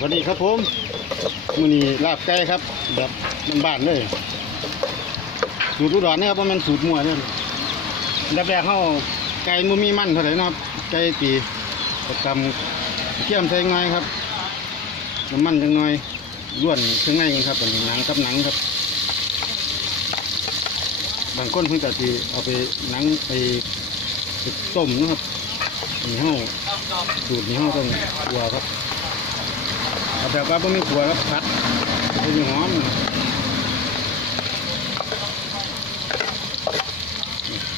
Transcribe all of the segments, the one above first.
สวัสดีครับผมมือนี้ลาบไก่ครับแบบบ้านๆเลยสูตรอุดรนะครับว่ามันสูตรมั่วเนี่ยดับแรกเข้าไก่มันมีมันเท่าไหร่นะครับไก่ตีประกำเทียมใส่ง่ายครับน้ำมันจังหน่อยล้วนเครื่องในกันครับเป็นหนังกับหนังครับ บางคนเพิ่งจะตีเอาไปหนังไปต้มนะครับนี่เฮาสูตรนี้เฮาต้องกลัวครับ แบบว่าไม่กลัวครับพัดเป็นหอม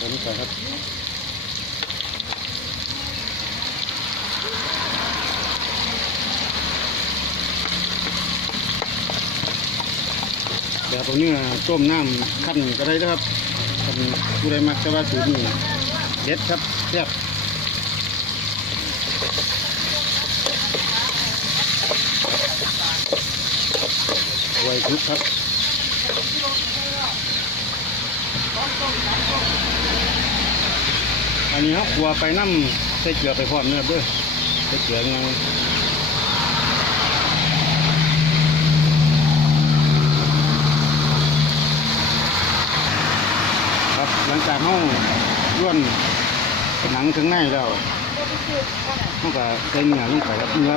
ผมใส่ครับแบบเอาเนื้ต้มน้ำขั้นก็ได้นะครับผู้ใดมักจะว่าสูตรนี้เด็ดครับแซ่บ ไว้ทุกครับอันนี้เขาขัวไปน้ำใส่เกลือไปพร้อมเนื้อด้อใส่เกลือไงครับหลังจากเขาล้วนหนังถึงในแล้วเขาก็ใส่เนื้อลงไปครับเนื้อ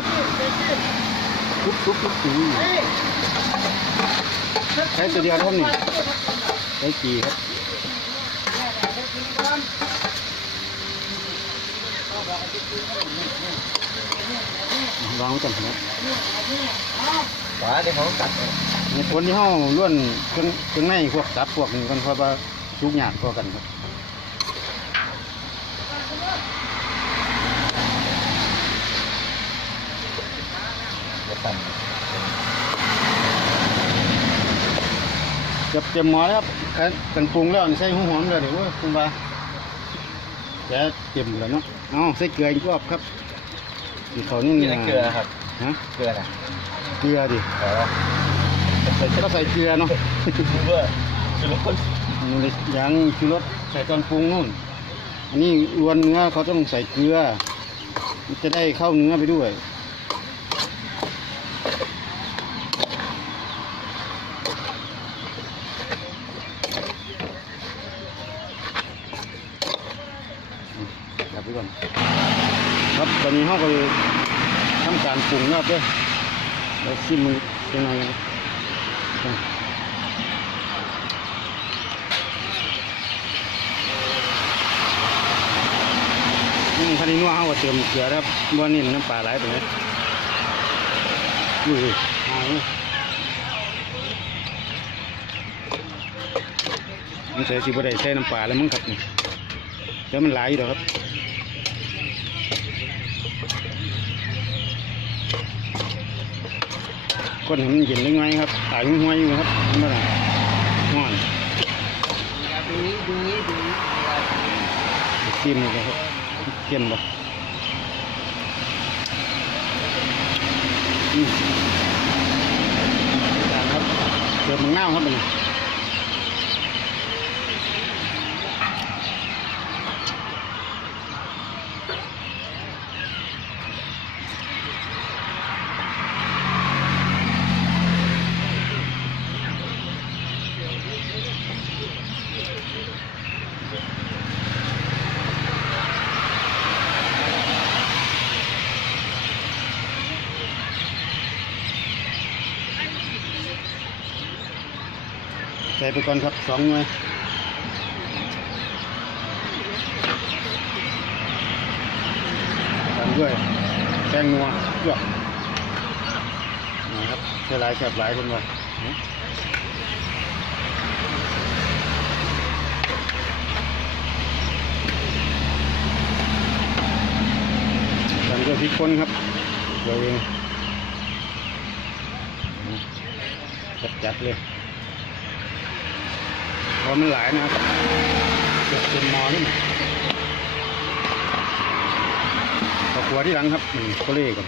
ทุบทุบทุบทุบ ใช้ตัวเดียวเท่านี้ใช้กี่ครับวางไว้ก่อนครับขวาที่เขาตัดในผลที่ห้าล้วนเครื่องเครื่องในพวกสับพวกนี้กันเพราะว่าสุกหยาดกว่ากันครับ จะตัด เก็ บเตรียมหมอแล้วครับคันกันปรุงแล้วนี่ใส่หัวหอมเลยเดี๋ยวคุณว่าแกเตรียมแล้วเนาะเอาใส่เกลืออีกรอบครับอีกเขานี่นี่เกลือครับฮะเกลือนะเกลือดิอ๋อก็ใส่เกลือเนาะเพื่อชุรสนี่เลยยังชูรสใส่ตอนปรุงนู่นอันนี้อวนเนื้อเขาต้องใส่เกลือมันจะได้เข้าเนื้อไปด้วย กลับไปก่อนครับตอนนี้เขาก็เลยทำการปรุงแล้วเด้อเราชิมมือเป็นไงครับอืมคันนี้นัวเขาเติมเกลือครับบ่นี่น้ำปลาไหลายไปเลยอุ้ยหายมันใส่สิบ่ได้ใส่น้ำปลาแล้วมั้งครับนี่แล้วมันไหลอยู่ดอครับ ก้นให้มันเย็นได้ไงครับตายห้วยอยู่ครับมันบ่ได้ห้อนดูดูดูชิมเลยครับเขียนบ่อืมครับเกิดมังนาครับมัน ส่ไปก่อนครับสองหน่วยตามด้วยแป้งนัวหยวกนะครับใส่หลายแสบหลายคนว่าตามด้วยพริกป่นครับเดี๋ยวเองจัดๆเลย พราะมันหลายนะครับเป็นหมอนี่ขอขัวที่หลังครับอืมก็เล่ก่อน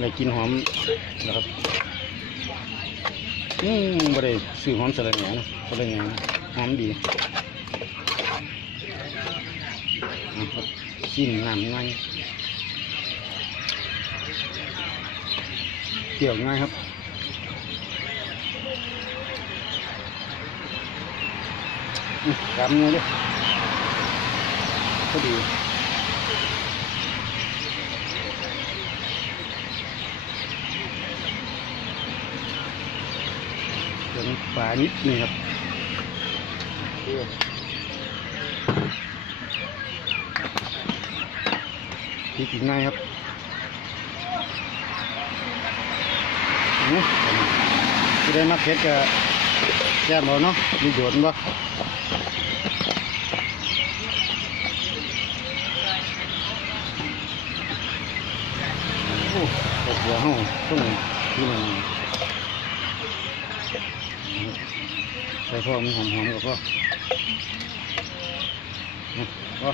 ในกินหอมนะครับอืมบ่ได้ซื้อหอมสะระแหน่นะสะระแหน่หอมดีชิ้นน้ำง่าย กี่ยวง่ายครับกำเนื้อดิก็ดีเดี๋ยวปลานิดนึงครับพริกอีกหน่อยครับ อื้อจะได้มาเผ็ดกับแก้มเอาเนาะมีโยนบ่โอ้ตกหัวเฮาต้องที่มันใส่พ่อมันหอมๆกับพ่อพ่อ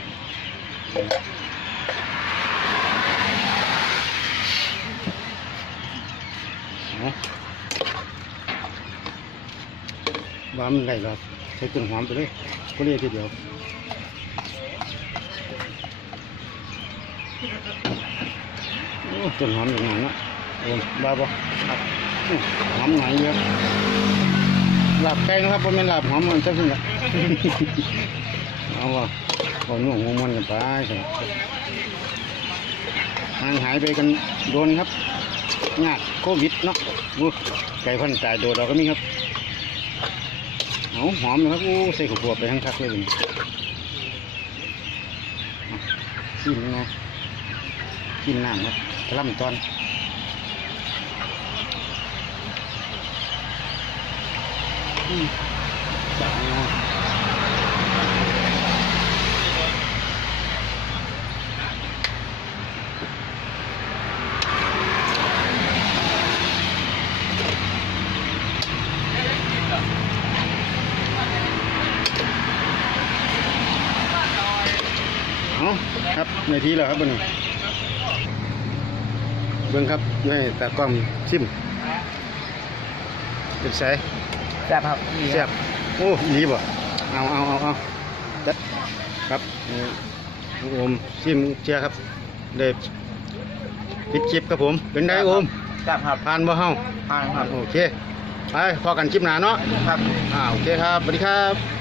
เอาว่ามันไรหรอกใช้ต้นหอมไปเลยก็เลยทีเดียวโอ้ต้นหอมอย่างนั้นนะโอ้บ้าบ่ครับอื้อหอมไหนเยอะหลาบไก่นะครับผมเป็นลาบหอมมันจะขึ้นละเอาว่ะเอาหนุ่มมันกันไปห่างหายไปกันโดนครับยากโควิดเนาะไก่พันธุ์ตายโดดเราก็มีครับ เอาหอมนะครับอู้ใส่ขวโพดไปทั้งคักเลยนี่กินนะกินน้ำครับกระลำตอนอืมแบบนี้เอา เอาครับในทีแล้วครับบนนี้เบิ้งครับอยังให้ตากล้องชิมเป็นไสแซ่บครับแซ่บโอ้อีหลีบ่เอาเอาเอาเอาจัดครับนี่น้องโอมชิมเชียร์ครับเด็ดปิดคลิปครับผมเป็นไงโอมแซ่บครับผ่านบ่เฮาทานครับโอเคไปพอกันคลิปหน้าเนาะครับอ่าโอเคครับสวัสดีครับ